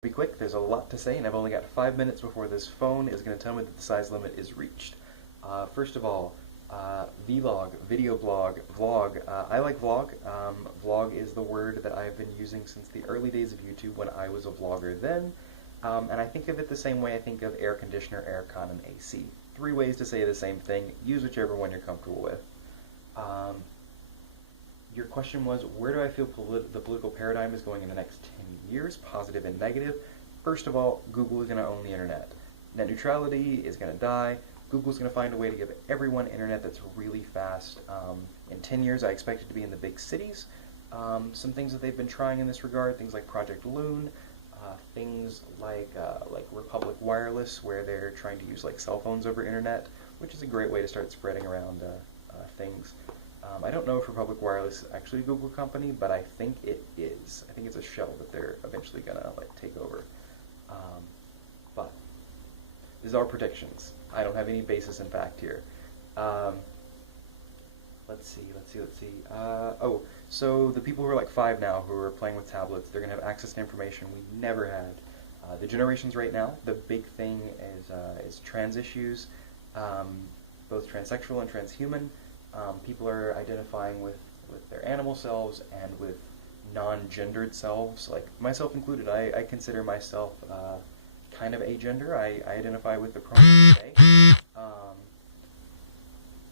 Be quick, there's a lot to say, and I've only got 5 minutes before this phone is going to tell me that the size limit is reached. First of all, vlog, video blog, vlog. I like vlog. Vlog is the word that I've been using since the early days of YouTube when I was a vlogger then. And I think of it the same way I think of air conditioner, aircon, and AC. 3 ways to say the same thing. Use whichever one you're comfortable with. Your question was, where do I feel the political paradigm is going in the next 10 years, positive and negative? First of all, Google is going to own the internet. Net neutrality is going to die. Google's going to find a way to give everyone internet that's really fast. In 10 years, I expect it to be in the big cities. Some things that they've been trying in this regard, things like Project Loon, things like Republic Wireless, where they're trying to use like cell phones over internet, which is a great way to start spreading around things. I don't know if Republic Wireless is actually a Google company, but I think it is. I think it's a shell that they're eventually gonna take over. But these are predictions. I don't have any basis in fact here. Let's see. Oh, so the people who are like 5 now, who are playing with tablets, they're gonna have access to information we never had. The generations right now, the big thing is trans issues, both transsexual and transhuman. People are identifying with their animal selves and with non-gendered selves, like myself included. I consider myself kind of agender. I identify with the pronoun they.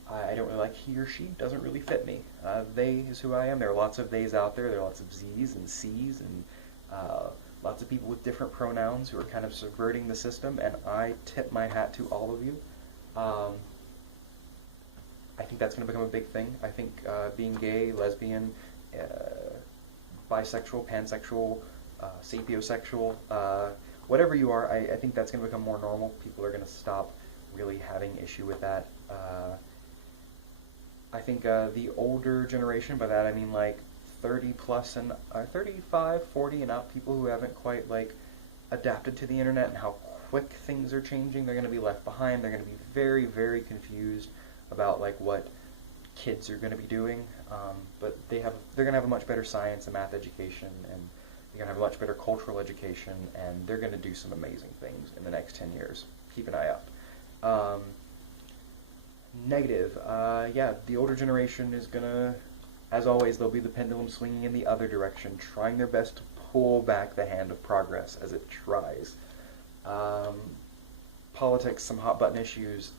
I don't really like he or she, doesn't really fit me. They is who I am. There are lots of theys out there. There are lots of Z's and C's and lots of people with different pronouns who are kind of subverting the system, and I tip my hat to all of you. I think that's going to become a big thing. I think being gay, lesbian, bisexual, pansexual, sapiosexual, whatever you are, I think that's going to become more normal. People are going to stop really having issue with that. I think the older generation, by that I mean like 30 plus and 35, 40 and up, people who haven't quite adapted to the internet and how quick things are changing, they're going to be left behind. They're going to be very, very confused about what kids are going to be doing, but they're going to have a much better science and math education, and they're going to have a much better cultural education, and they're going to do some amazing things in the next 10 years. Keep an eye out. Negative, yeah, the older generation is going to, as always, they'll be the pendulum swinging in the other direction, trying their best to pull back the hand of progress as it tries. Politics, some hot button issues.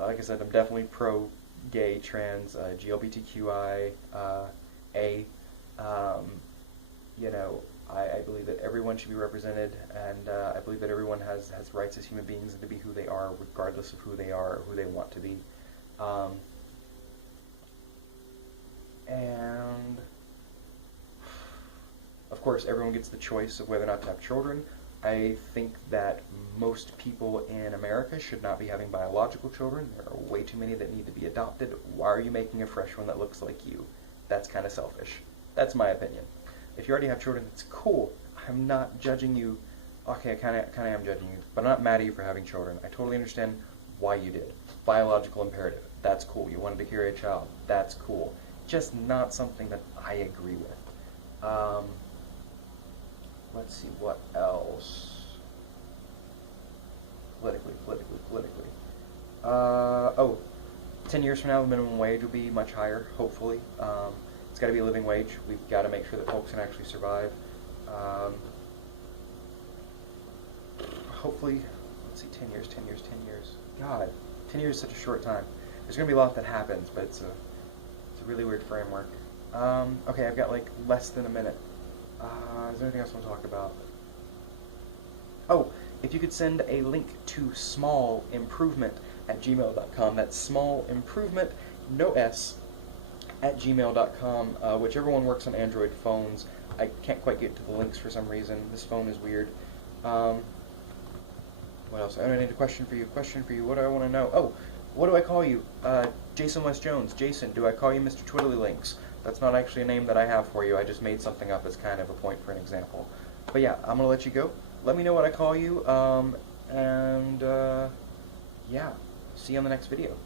Like I said, I'm definitely pro-gay, trans, GLBTQI, I believe that everyone should be represented, and I believe that everyone has rights as human beings and to be who they are, regardless of who they are or who they want to be. And, of course, everyone gets the choice of whether or not to have children. I think that most people in America should not be having biological children. There are way too many that need to be adopted. Why are you making a fresh one that looks like you? That's kind of selfish. That's my opinion. If you already have children, it's cool. I'm not judging you. Okay, I kind of am judging you, but I'm not mad at you for having children. I totally understand why you did. Biological imperative. That's cool. You wanted to carry a child. That's cool. Just not something that I agree with. Let's see, what else? Politically. 10 years from now, the minimum wage will be much higher, hopefully. It's got to be a living wage. We've got to make sure that folks can actually survive. Hopefully, let's see, 10 years. God, 10 years is such a short time. There's going to be a lot that happens, but it's a really weird framework. Okay, I've got less than a minute. Is there anything else I want to talk about? Oh, if you could send a link to smallimprovement@gmail.com. That's smallimprovement, no S, @gmail.com. Whichever one works on Android phones. I can't quite get to the links for some reason. This phone is weird. What else? I need a question for you. What do I want to know? Oh, what do I call you? Jason West Jones. Jason, do I call you Mr. Twiddlylinks? That's not actually a name that I have for you. I just made something up as kind of a point for an example. But yeah, I'm going to let you go. Let me know what I call you. Yeah, see you on the next video.